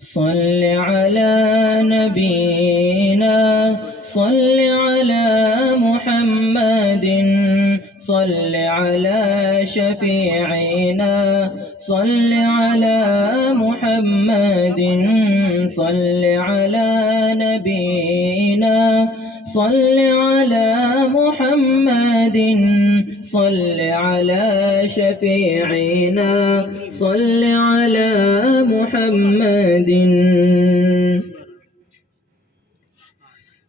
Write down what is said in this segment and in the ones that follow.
صل على نبينا صل على محمد صل على شفيعنا صل على محمد صل على نبينا صل على محمد صل على شفيعنا صل على محمد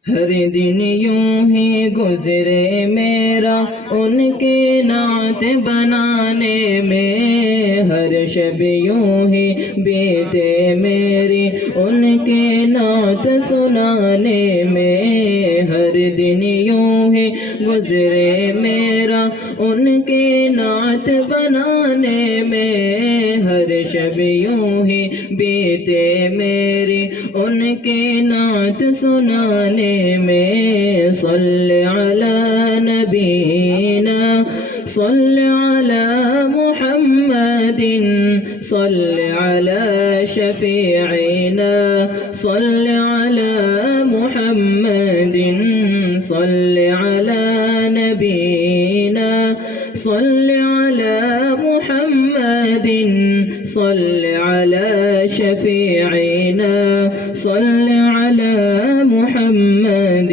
ہر دن یوں ہی گزرے میرا ان کی نعت بنانے میں ہر شب یوں ہی بیتے میری ان کی نعت سنانے میں ہر دن یوں ہی گزرے میرا ان کی نعت بنانے میں ہر شب یوں ہی بیتے میری ان کی نعت سنانے میں صل علی نبینا صل علی محمد صل علی شفیعنا صل علی محمد صل علی نبینا صل علی محمد صل علی شفیعنا صل علی محمد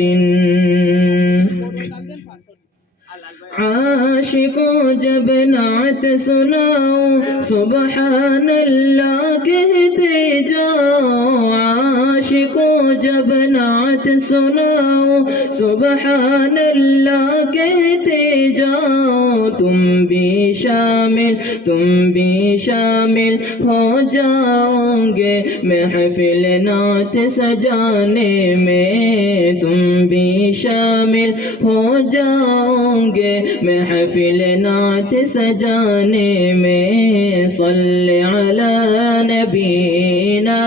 عاشقوں جب نعت سناؤ سبحان اللہ کہتے جاؤ عاشقوں جب نعت سناؤ سبحان اللہ کہتے جاؤ تم بھی شامل ہو جاؤ گے محفل نعت سجانے میں تم بھی شامل ہو جاؤ گے محفل نعت سجانے میں صل علی نبینا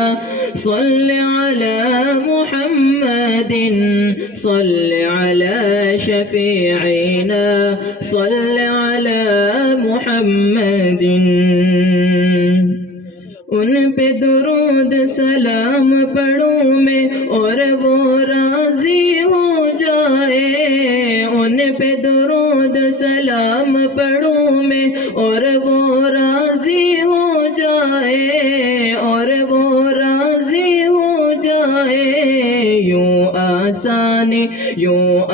صل علی محمد صل علی شفیعنا صل علی محمد ان پہ درود سلام پڑھوں میں اور وہ راضی ہو جائے ان پہ درود سلام پڑھوں میں اور وہ راضی ہو جائے اور وہ راضی ہو جائے یوں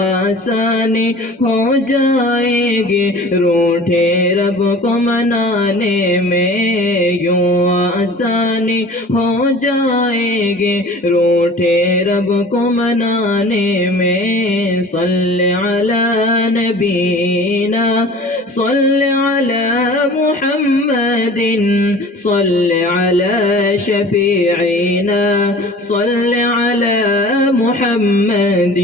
آسانی ہو جائے گی روٹھے رب کو منانے میں یوں آسانی ہو جائے گی روٹھے رب کو منانے میں صل علی نبینا صل علی محمد صل علی شفیعنا صل علی محمد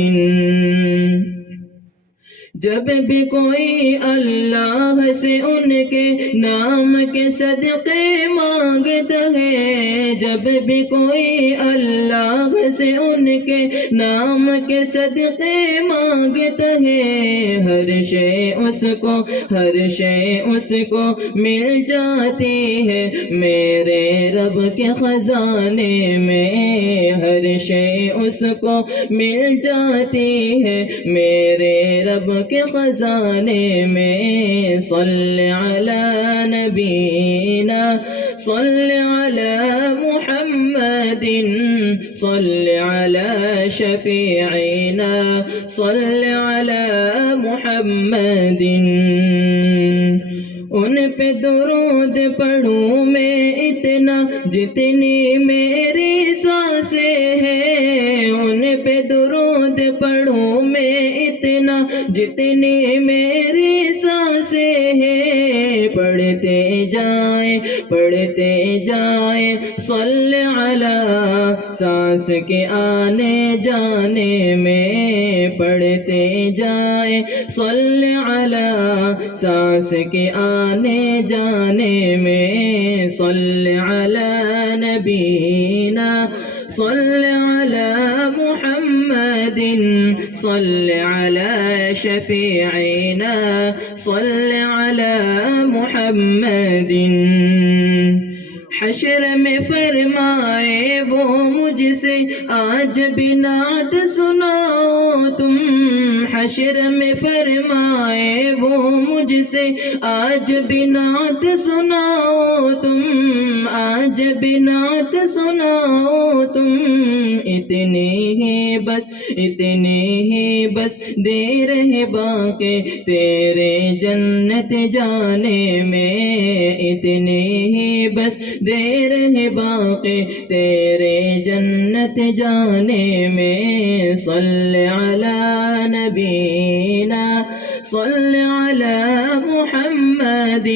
جب بھی کوئی اللہ سے ان کے نام کے صدقے مانگتا ہے جب بھی کوئی اللہ سے ان کے نام کے صدقے مانگتا ہے ہر شے اس کو مل جاتی ہے میرے رب کے خزانے میں ہر شے اس کو مل جاتی ہے میرے رب کے خزانے میں صل علی نبینا صل علی محمد صل علی شفیعنا صل علی محمد ان پہ درود پڑھوں میں اتنا جتنی میری سانسیں ہیں ان پہ درود پڑھوں میں اتنا جتنی میری سانسیں ہیں پڑھتے جائیں صل علی سانس کے آنے جانے میں پڑھتے جائیں صل علی سانس کے آنے جانے میں صل علی نبینا صل علی محمد صل علی شفیعنا صل علی محمد محمد حشر میں فرمائے وہ مجھ سے آج بھی نعت سناؤ تم حشر میں فرمائے وہ مجھ سے آج بھی نعت سناؤ تم آج بھی نعت سناؤ تم اتنی ہی بس دیر ہے باقی تیرے جنت جانے میں اتنی ہی بس دیر ہے باقی تیرے جنت جانے میں صلی علی نبینا صلی علی محمد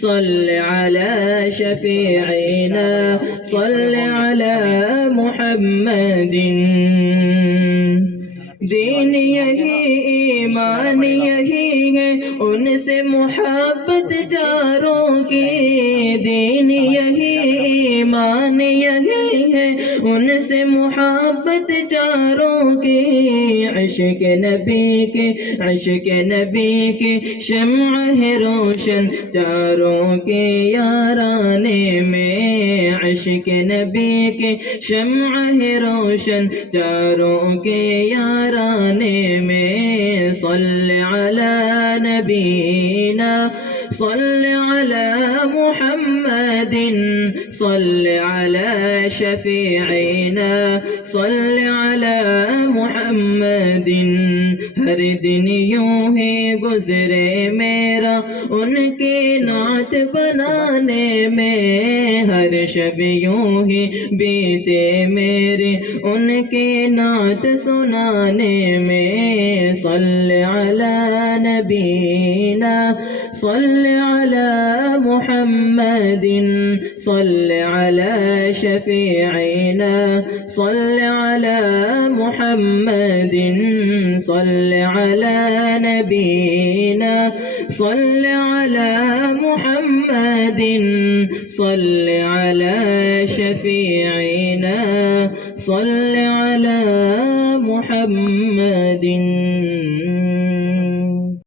صلی علی شفیعنا صلی علی محمد دین یہی ایمان یہی ہے ان سے محبت جاروں کی دین یہی ایمان یہی ہے ان سے محبت جاروں کی عشق نبی کے شمع ہے روشن چاروں کے یارانے میں عشق نبی کے شمع ہے روشن چاروں کے یارانے میں صلی علی نبینا صلی علی محمد صلی علی شفیعنا صلی علی محمد ہر دن یوں ہی گزرے میرا ان کی نعت بنانے میں ہر شب یوں ہی بیتے میرے ان کی نعت سنانے میں صلی علی نبینا صلی علی محمد صلی علی شفیعنا صلی علی محمد صلی علی نبینا صلی علی محمد صلی علی شفیعنا صلی علی محمد